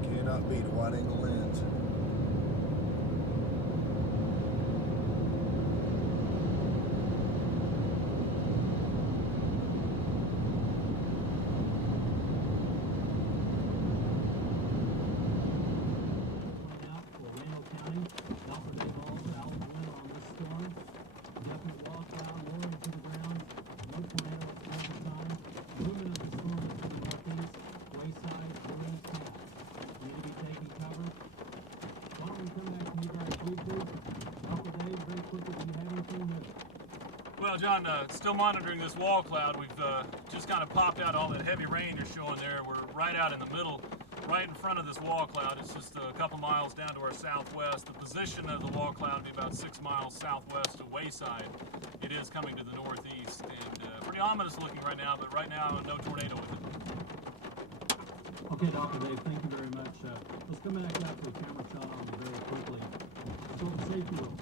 Just cannot beat a wide angle lens. Well, John, still monitoring this wall cloud. We've just kind of popped out all that heavy rain you're showing there. We're right out in the middle, right in front of this wall cloud. It's just a couple miles down to our southwest. The position of the wall cloud would be about 6 miles southwest of Wayside. It is coming to the northeast, and pretty ominous looking right now, but right now, no tornado with it. Okay, Dr. Dave, thank you very much. Let's come back out to a camera shot on you very quickly. So the safety rules.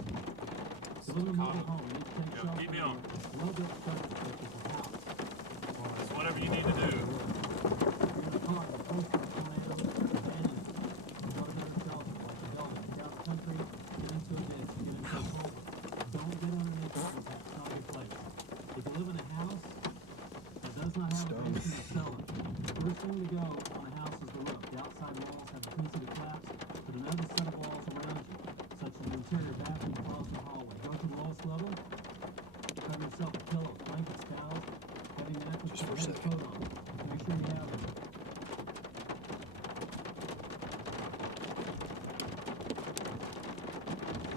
You live in a mobile home, you need to take shelter. Keep me on. Well built structure such as a house. It's whatever you need to do. You're in a car, you're close to a tornado, abandon it. Go to another shelter, like a building. Get out the country, get into a ditch, get into a culvert. Don't get underneath the impact. It's not your place. If you live in a house that does not have a basement or cellar, the first thing to go on a house is the roof. The outside walls have a tendency to collapse, put another set of walls around you, such as an interior bathroom, closet, or hallway. Go to the lowest level, cover yourself with pillows, blankets, towels, heavy mattress, Just for a heavy second. coat on. Make sure you have it.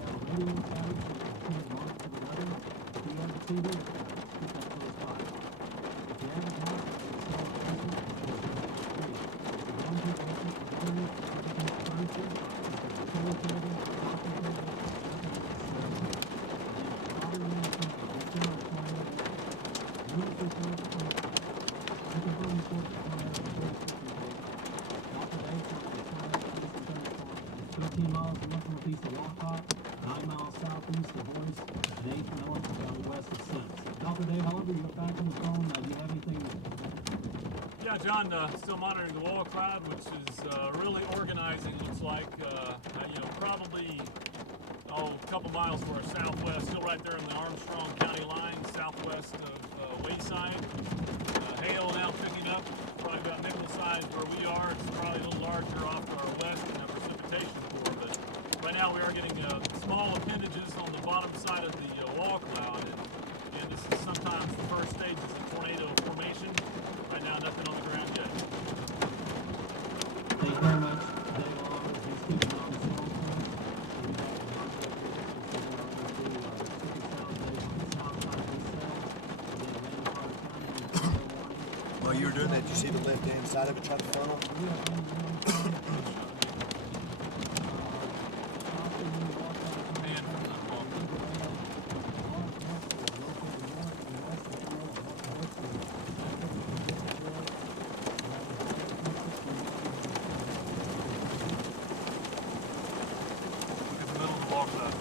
Have a radio battery so you can change one to the other. If you have a TV, keep that close by. If you have a house that is still in basement, it's free. If you don't have a basement, underneath everything's furniture, it's a chiller table, a coffee table, miles north northeast of Walcott, 9 miles southeast of Boyce, and 8 north west of Sims. Dr. Dave, however, you're back on the phone. Do you have anything? Yeah, John, still monitoring the wall cloud, which is really organizing. Looks like, probably a couple miles to our southwest, still right there in the Armstrong County line, southwest of Wayside. Hail now picking up, probably about nickel size where we are. It's probably a little larger off to our west in our precipitation core, but right now we are getting small appendages on the bottom side of the wall cloud, and this is sometimes the first stages of tornado formation. Right now, nothing on the ground yet. Thank you very much. Dave Oliver, he's keeping on the phone. While you were doing that, did you see the left-hand side of it try to funnel? Look at the middle of the wall cloud.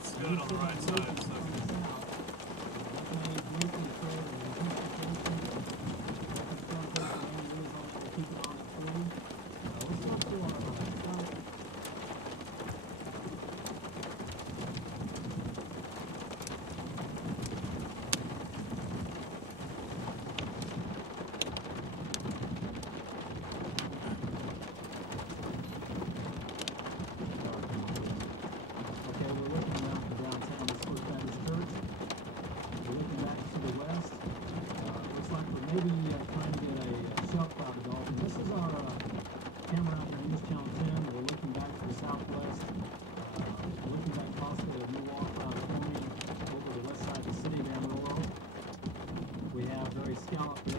It's good on the right side, so. Maybe trying to get a shelf cloud developed. And this is our camera out there in News Channel 10. We're looking back to the southwest, looking back possibly at a new wall cloud forming over the west side of the city of Amarillo. We have very scalloped it.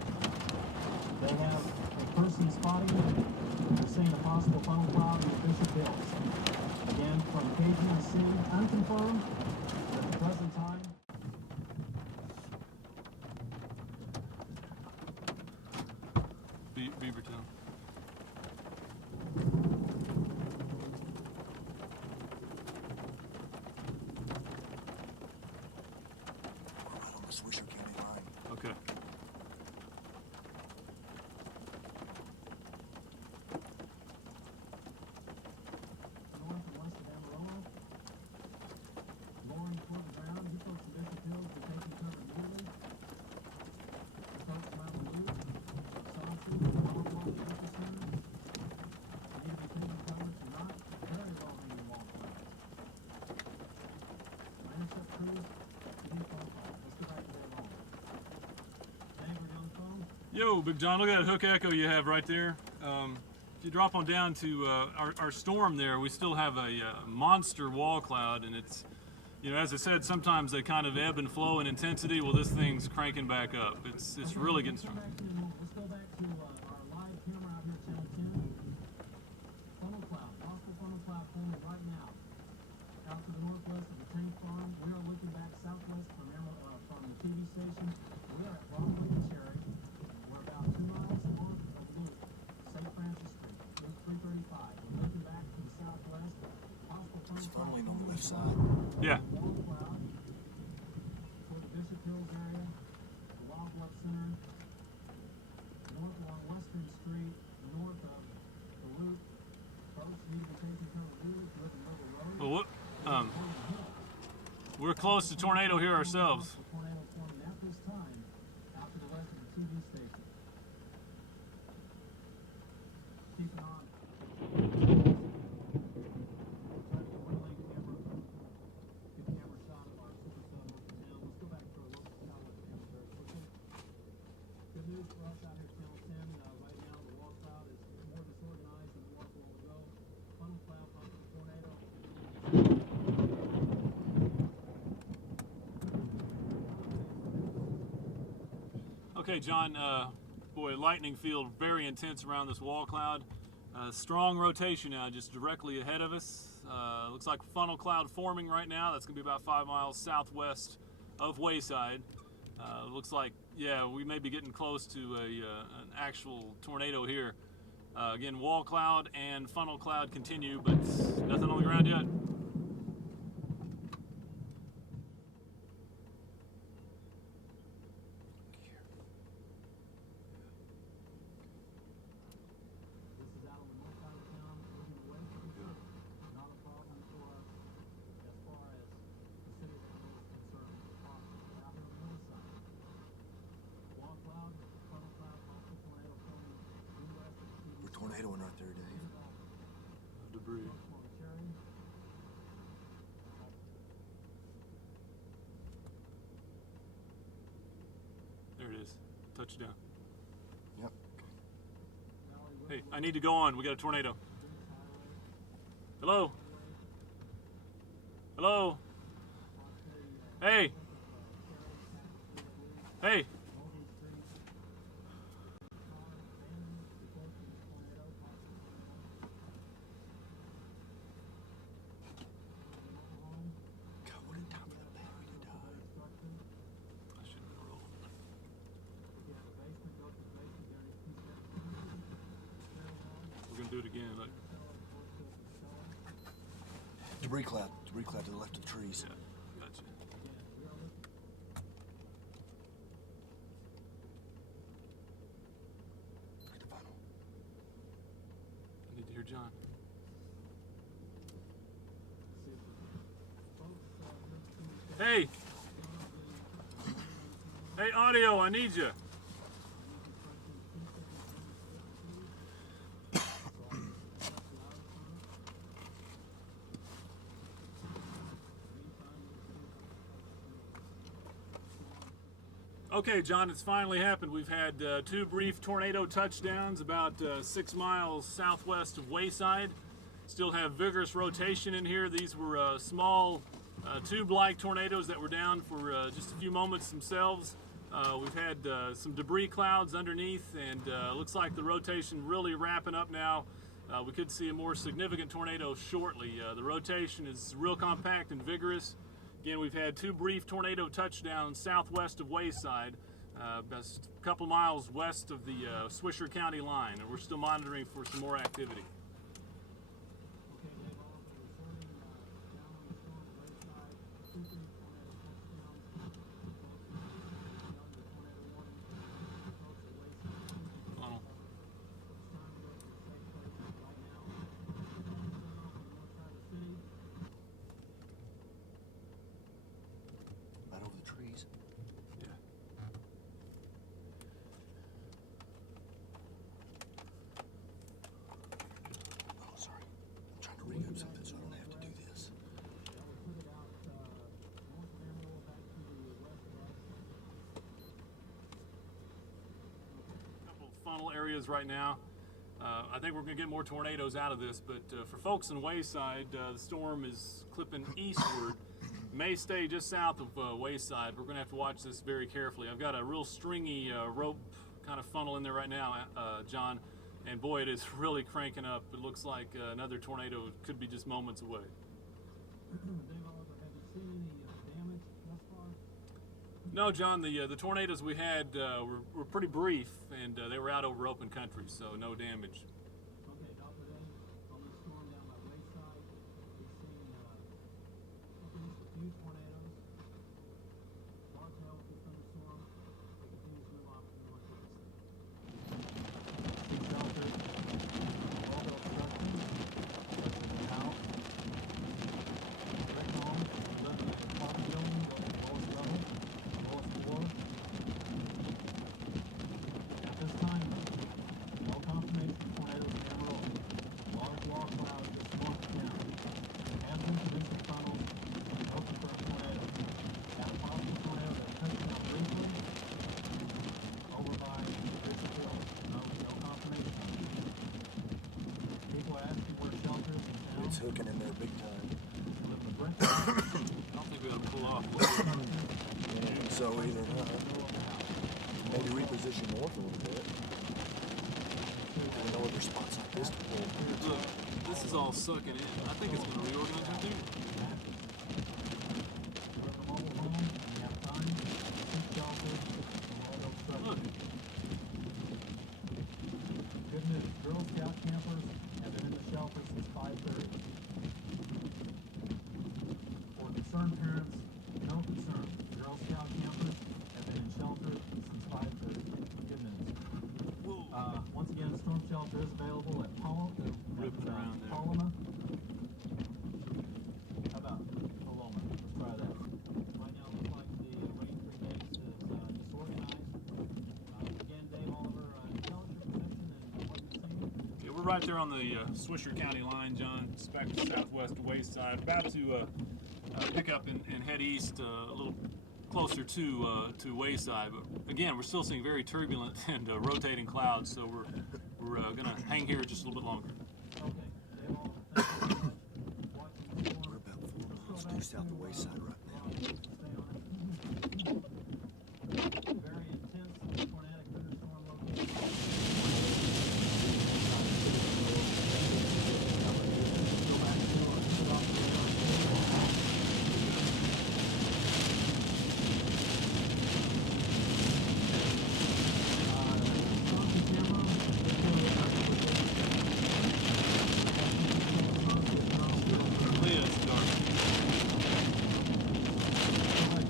They have a person spotting it. They're saying a possible funnel cloud in the Bishop Hills. Again, from Cajun to Sim Swisher County line. Okay. North and west of Amarillo. Lowering toward the ground. You folks in Bishop Hills are taking cover immediately. The folks around the loop, Sausage, Norwalk, the epicenter, need to be taking cover to not very low-hanging wall clouds. My intercept crews, give me a phone call. Let's go back to their home. Neighbor, you on the phone? Yo, Big John, look at that hook echo you have right there. If you drop on down to our storm there, we still have a monster wall cloud, and it's, you know, as I said, sometimes they kind of ebb and flow in intensity. Well, this thing's cranking back up. It's really getting strong. Let's go back to our live camera out here at Channel 10. Funnel cloud, possible funnel cloud forming right now. Out to the northwest of the tank farm. We are looking back southwest from the TV station. We are at Broadway and Cherry. We're about 2 miles north of Loop, St. Francis Street, Loop 335. We're looking back to the southwest. Possible It's funnel funneling cloud on the left forming side. Yeah. wall cloud for the Bishop Hills area, the Wild Bluff Center, north along Western Street, north of the Loop. Folks need to be taking cover of Loop, River Road. Well, what, we're close to tornado here ourselves. The tornado forming at this time out to the west of the TV station. Keep it on. Try to get one lane camera. Good camera shot of our supercell north of town. Let's go back to our local satellite camera very quickly. Good news for us out here at Channel 10. Right now the wall cloud is more disorganized than it was a while ago. Funnel cloud, possible tornado. Okay, John, boy, lightning field very intense around this wall cloud. Strong rotation now just directly ahead of us. Looks like funnel cloud forming right now. That's going to be about 5 miles southwest of Wayside. Looks like, yeah, we may be getting close to an actual tornado here. Again, wall cloud and funnel cloud continue, but nothing on the ground yet. This is out on the north side of town, moving away from the city. Not a problem for us as far as the city is concerned. But out here on the north side, wall cloud, funnel cloud, possible tornado forming due west of the TV. We're tornadoing right there, Dave. Debris. Cherry. There it is. Touchdown. Yep. Hey, I need to go on. We got a tornado. Hello? Hello? Hey! Hey! God, what a time for the battery to die. I shouldn't have rolled. We're gonna do it again. Look. Debris cloud to the left of the trees. Yeah, gotcha. Look at the funnel. I need to hear John. Hey! Hey, audio, I need you. Okay, John, it's finally happened. We've had 2 brief tornado touchdowns about 6 miles southwest of Wayside. Still have vigorous rotation in here. These were small tube-like tornadoes that were down for just a few moments themselves. We've had some debris clouds underneath, and looks like the rotation really wrapping up now. We could see a more significant tornado shortly. The rotation is real compact and vigorous. Again, we've had 2 brief tornado touchdowns southwest of Wayside, just a couple miles west of the Swisher County line, and we're still monitoring for some more activity. couple areas right now. I think we're going to get more tornadoes out of this, but for folks in Wayside, the storm is clipping eastward. May stay just south of Wayside. We're going to have to watch this very carefully. I've got a real stringy rope kind of funnel in there right now, John, and boy, it is really cranking up. It looks like another tornado could be just moments away. Dave Oliver, have you seen any damage thus far? No, John, the tornadoes we had were pretty brief, and they were out over open country, so no damage. Okay, Dr. Dave, on this storm down by Wayside, we've seen at least a few tornadoes. Large hail through thunderstorm. It continues to move off to the northwest. Seek shelter. All the obstruction. Such as the house. Direct home. Living in an apartment building, lowest level, lowest floor. At this time, no confirmation of tornadoes in Amarillo. Large wall clouds just north of town. Has been producing funnels, no confirmed tornado. Got a possible tornado that touched down briefly over by Bishop Hill. No confirmation. People are asking where shelter is in town. It's hooking in there big time. Live in the Brent I don't think we ought to pull off. So either maybe reposition north a little bit. I know other spots like this to pull. Look, this is all sucking in. I think it's going to reorganize right there. Look. Good news, Girl Scout campers have been in the shelter since 5:30. For concerned parents, no concern. Girl Scout campers have been in shelter since 5:30. Good news. Once again, storm shelter is available at Ripping around there. Paloma. How about Paloma? Let's try that. Right now, it looks like the rain-free base is disorganized. Again, Dave Oliver, tell us your position and what you've seen. Yeah, we're right there on the Swisher County line, John. It's back to southwest Wayside. About to pick up and head east a little closer to Wayside. But again, we're still seeing very turbulent and rotating clouds, so we're going to hang here just a little bit longer. Okay, Dave Oliver, thank you very much. Watching the storm. We're about 4 miles due south of Wayside right now. Very intense tornadic thunderstorm location. Go back to the off the radar. Leah, it's dark.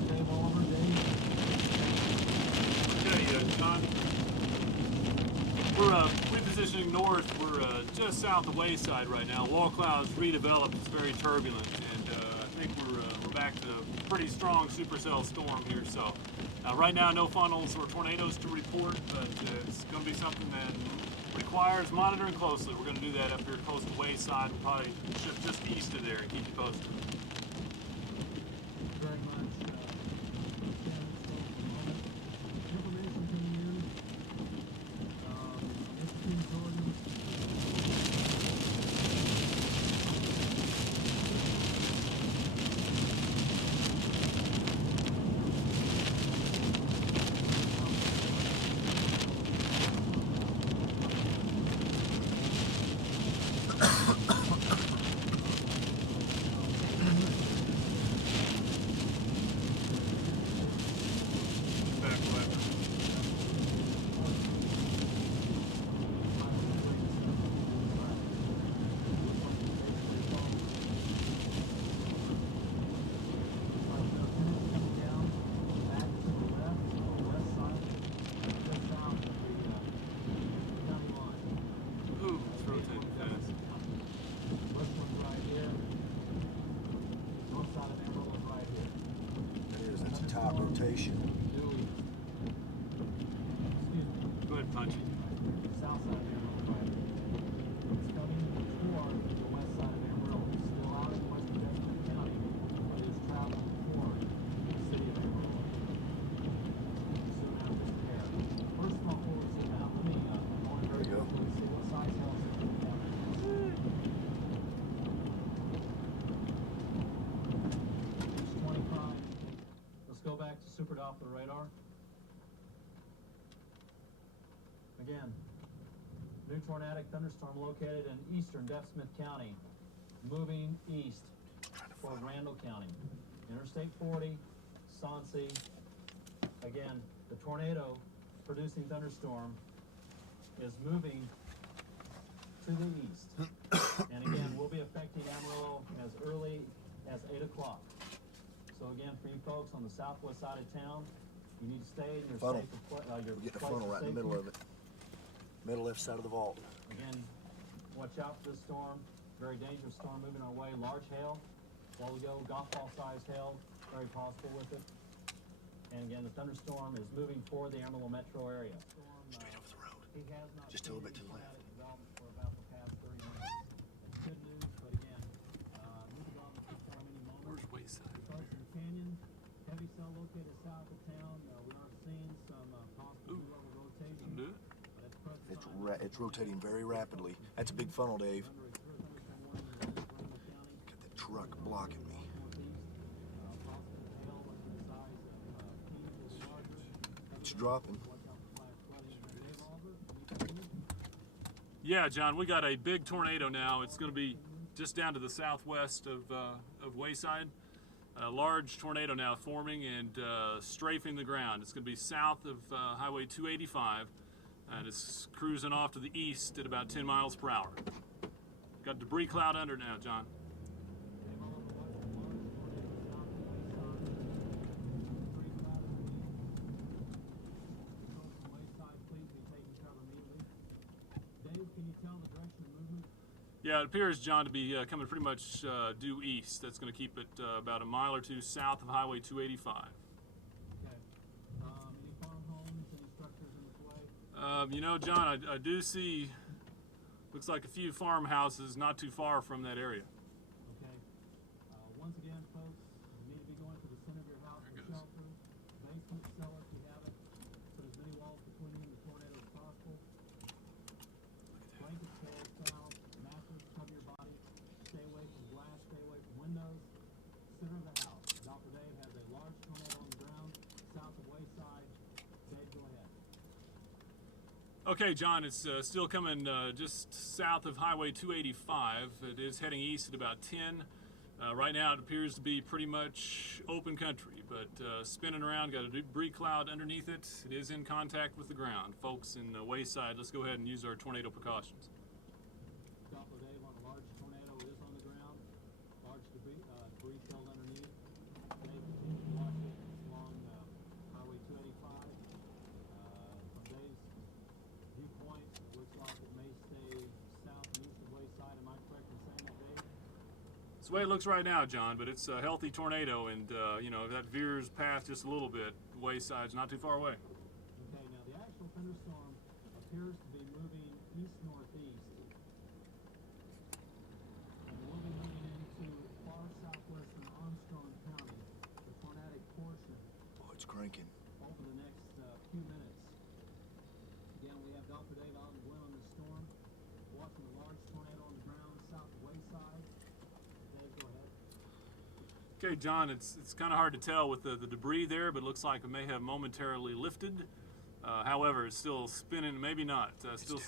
Dave Oliver, Dave. Okay, John. We're repositioning north. We're just south of Wayside right now. Wall clouds redeveloped. It's very turbulent, and I think we're back to a pretty strong supercell storm here. So right now, no funnels or tornadoes to report, but it's going to be something that requires monitoring closely. We're going to do that up here close to Wayside. We'll probably shift just east of there and keep you posted. Very much. Information coming in. Institute Jordan. Doppler radar. Again, new tornadic thunderstorm located in eastern Deaf Smith County, moving east toward Randall County. Interstate 40, Sonse. Again, the tornado producing thunderstorm is moving to the east. And again, will be affecting Amarillo as early as 8 o'clock. So again, for you folks on the southwest side of town, you need to stay in your Funnel. your We're getting a place funnel right in the safety. middle of it. Middle left side of the vault. Again, watch out for this storm. Very dangerous storm moving our way. Large hail. While we go, golf ball size hail. Very possible with it. And again, the thunderstorm is moving for the Amarillo metro area. Straight over the road. He has not Just a little bit to the left. development for about the past 30 minutes. It's good news, but again, new development could come any moment. Where's Wayside? Carson Canyon, heavy cell located south of town. We are seeing some possible Ooh. level rotation. Do it. But at the present time, It's rotating very rapidly. That's a big funnel, Dave. under a severe thunderstorm warning in Randall County. Got that truck blocking me. It's dropping. Yeah, John, we got a big tornado now. It's going to be just down to the southwest of Wayside. A large tornado now forming and strafing the ground. It's going to be south of Highway 285, and it's cruising off to the east at about 10 miles per hour. Got debris cloud under now, John. Can you tell the direction of movement? Yeah, it appears, John, to be coming pretty much due east. That's going to keep it about a mile or two south of Highway 285. Okay. Any farm homes, any structures in its way? You know, John, I do see, looks like a few farmhouses not too far from that area. Okay. Once again, folks, you need to be going to the center of your house for shelter. Basement, cellar, if you have it. Put as many walls between you and the tornado as possible. Blankets fall south. Mattress, cover your body. Stay away from glass. Stay away from windows. Center of the house. Dr. Dave has a large tornado on the ground south of Wayside. Dave, go ahead. Okay, John, it's still coming just south of Highway 285. It is heading east at about 10. Right now it appears to be pretty much open country, but spinning around, got a debris cloud underneath it. It is in contact with the ground. Folks in Wayside, let's go ahead and use our tornado precautions. Doppler Dave on a large tornado is on the ground. Large debris field underneath. Dave continues to watch it. It's along Highway 285. From Dave's viewpoint, it looks like it may stay south and east of Wayside. Am I correct in saying that, Dave? It's the way it looks right now, John, but it's a healthy tornado, and you know, if that veers past just a little bit, Wayside's not too far away. Okay, now the actual thunderstorm appears to be moving east-northeast. And we'll be moving into far southwestern Armstrong County, the tornadic portion, Oh, it's cranking. over the next few minutes. Again, we have Dr. Dave Allan Gwyn on this storm, watching a large tornado on the ground south of Wayside. Dave, go ahead. Okay, John, it's kind of hard to tell with the debris there, but it looks like it may have momentarily lifted. However, it's still spinning, maybe not. It's still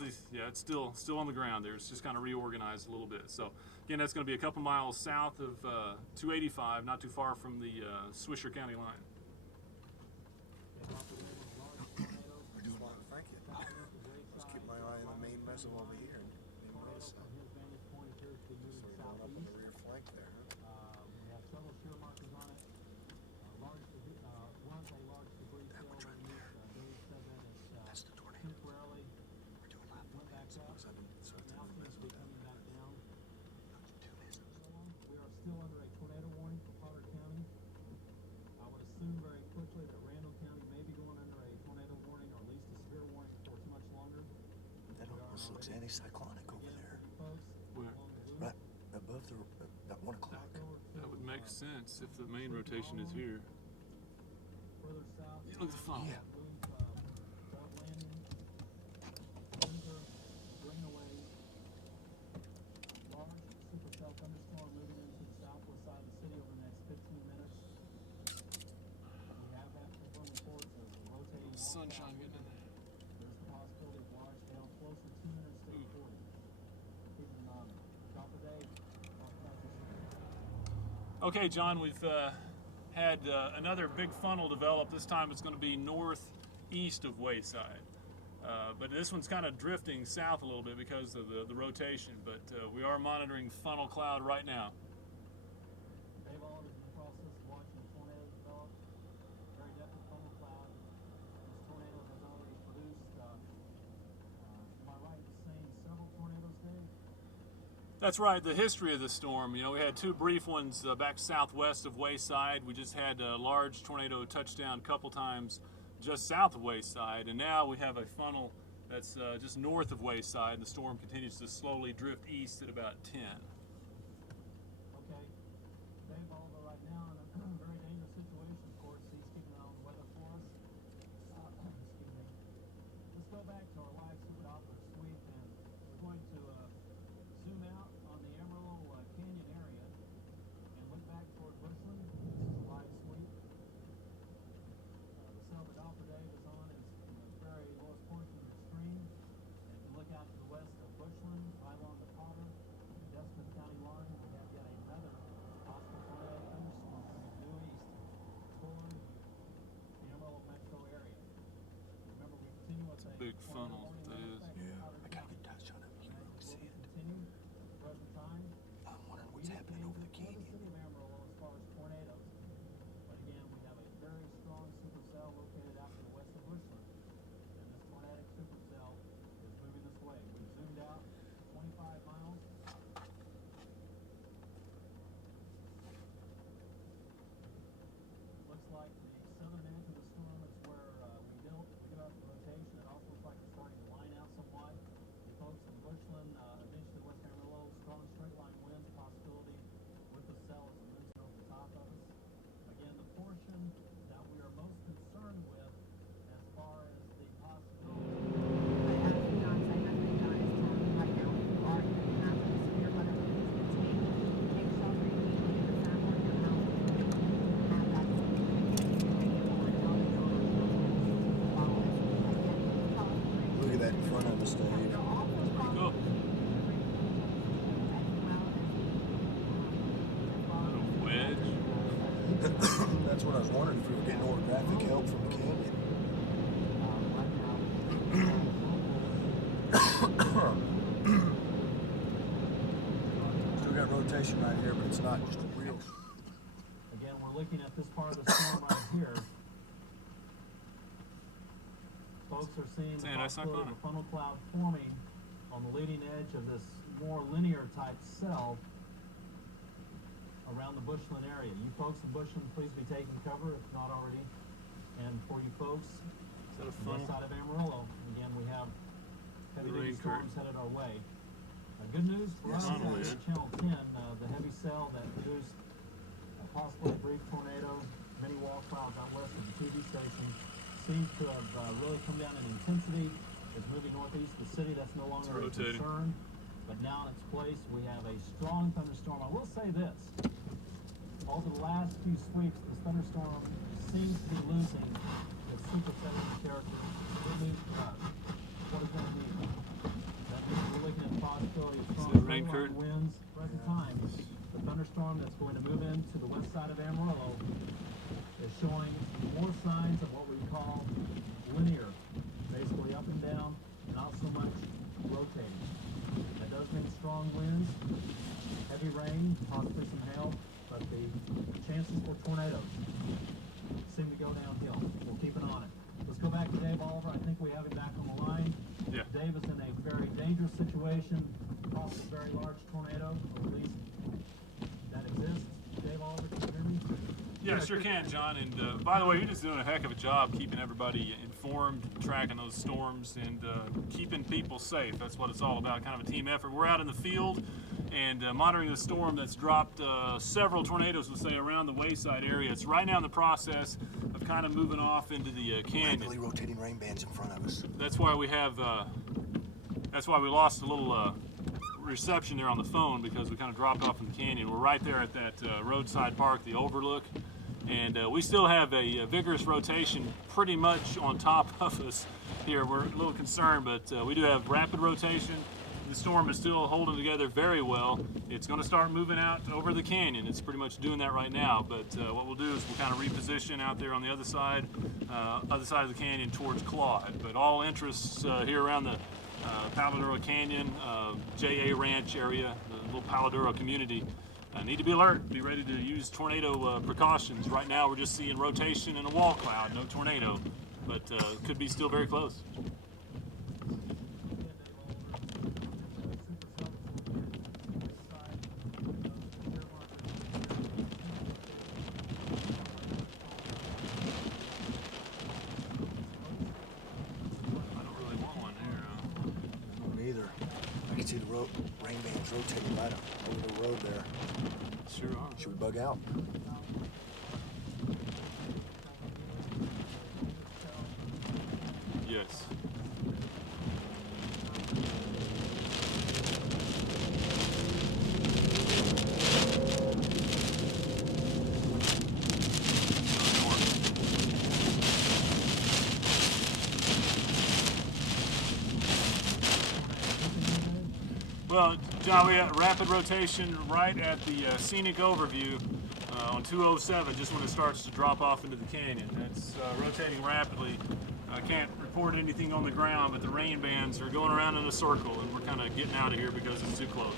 on the ground there. It's just kind of reorganized a little bit. So, again, that's going to be a couple miles south of 285, not too far from the Swisher County line. Okay, Dr. Dave on a large tornado. We're doing well, thank you. southwest of Wayside. Let's keep my eye on the main missile over here. Tornado from his vantage point appears to be moving Sort of going up on the southeast. rear flank there, huh? We have several shear markers on it. Was a large debris That field one's right underneath. Dave said that That's it's the tornado. temporarily We're doing left went back up. because I've been sort of Now doing seems to be messing with coming back down. Two misses. We are still under a tornado warning for Potter County. I would assume very quickly that Randall County may be going under a tornado warning or at least a severe warning for too much longer. That almost looks anticyclonic over Again, there. for you folks, Where? along the loop, Right above the, at 1 o'clock. back over to, That would make sense if the main rotation is here. further south. Yeah, look at the funnel. Yeah. Loop, Dove Landing, Windsor, Greenaway, large supercell thunderstorm moving into the southwest side of the city over the next 15 minutes. We have that confirmed with Okay, John, we've had another big funnel develop. This time it's going to be northeast of Wayside. But this one's kind of drifting south a little bit because of the rotation. But we are monitoring funnel cloud right now. Dave Oliver's in the process of watching a tornado develop. Very definite funnel cloud. This tornado has already produced, am I right in saying several tornadoes, Dave? That's right, the history of the storm. You know, we had two brief ones back southwest of Wayside. We just had a large tornado touchdown a couple times just south of Wayside, and now we have a funnel that's just north of Wayside, and the storm continues to slowly drift east at about 10. Okay. Dave Oliver right now in a very dangerous situation, of course. He's keeping an eye on the weather for us. Excuse me. Let's go back to our live super Doppler sweep, and we're going to zoom out on the Amarillo Canyon area and look back toward Bushland. This is a live sweep. The cell that Doppler Dave is on is in the very lowest portion of the screen. And if you look out to the west of Bushland, right along the Potter, Desmond County line, we have yet another possible tornado thunderstorm coming due east toward the Amarillo metro area. Remember, we continue with a Big funnel, that is. Yeah, I gotta get touch on it. You can really see it. Continue. Present time. I'm wondering We what's just happening came over the before canyon. city of Amarillo as far as tornadoes. But again, we have a very strong supercell located out to the west of Bushland. And this tornadic supercell is moving this way. We've zoomed out 25 miles. Looks like the southern edge of the storm is where we do have the rotation. It also looks like it's starting to line out somewhat. The folks in Bushland, eventually West Amarillo, strong straight line winds possibility with the cell as it moves over the top of us. Again, the portion that we are most concerned with as far as the possibility. Look at that in front of us, Dave. Cool. Little wedge. That's what I was wondering, if we were getting orographic help from the canyon. Still got rotation right here, but it's not just real. Again, we're looking at this part of the storm right here. Folks are seeing the possibility of a funnel cloud forming on the leading edge of this more linear type cell around the Bushland area. You folks in Bushland, please be taking cover if not already. And for you folks Is that a on funnel? the side of Amarillo, again, we have heavy duty Rain storms headed our way. Good news for Yes, us funnel is is. Channel 10, the heavy cell that produced a possibly brief tornado, many wall clouds out west of the TV station, seems to have really come down in intensity. It's moving northeast of the city. That's no longer a rotating. concern. But now in its place, we have a strong thunderstorm. I will say this. Over the last few sweeps, this thunderstorm seems to be losing its supercellular character. Good news for us. What does that mean? That means we're looking at the possibility of strong See the rain straight line curtain? winds. Present time, the thunderstorm that's going to move into the west side of Amarillo is showing more signs of what we call linear, basically up and down, not so much rotating. That does mean strong winds, heavy rain, possibly some hail, but the chances for tornadoes seem to go downhill. We'll keep an eye on it. Let's go back to Dave Oliver. I think we have him back on the line. Yeah. Dave is in a very dangerous situation, possibly a very large tornado, or at least that exists. Dave Oliver, can you hear me? Yeah, sure can, John. And by the way, you're just doing a heck of a job keeping everybody informed, tracking those storms, and keeping people safe. That's what it's all about, kind of a team effort. We're out in the field and monitoring the storm that's dropped several tornadoes, let's say, around the Wayside area. It's right now in the process of kind of moving off into the canyon. Rapidly rotating rain bands in front of us. That's why we have, that's why we lost a little reception there on the phone, because we kind of dropped off in the canyon. We're right there at that roadside park, the overlook. And we still have a vigorous rotation pretty much on top of us here. We're a little concerned, but we do have rapid rotation, the storm is still holding together very well. It's going to start moving out over the canyon. It's pretty much doing that right now. But what we'll do is we'll kind of reposition out there on the other side of the canyon towards Claude. But all interests here around the Paladuro Canyon, JA Ranch area, the little Paladuro community, need to be alert, be ready to use tornado precautions. Right now we're just seeing rotation and a wall cloud, no tornado, but could be still very close. I don't really want one here. I don't either. I can see the rain bands rotating right over the road there. Sure are. Should we bug out? Yes. Well, John, we had rapid rotation right at the scenic overview on 207, just when it starts to drop off into the canyon. It's rotating rapidly. I can't report anything on the ground, but the rain bands are going around in a circle, and we're kind of getting out of here because it's too close.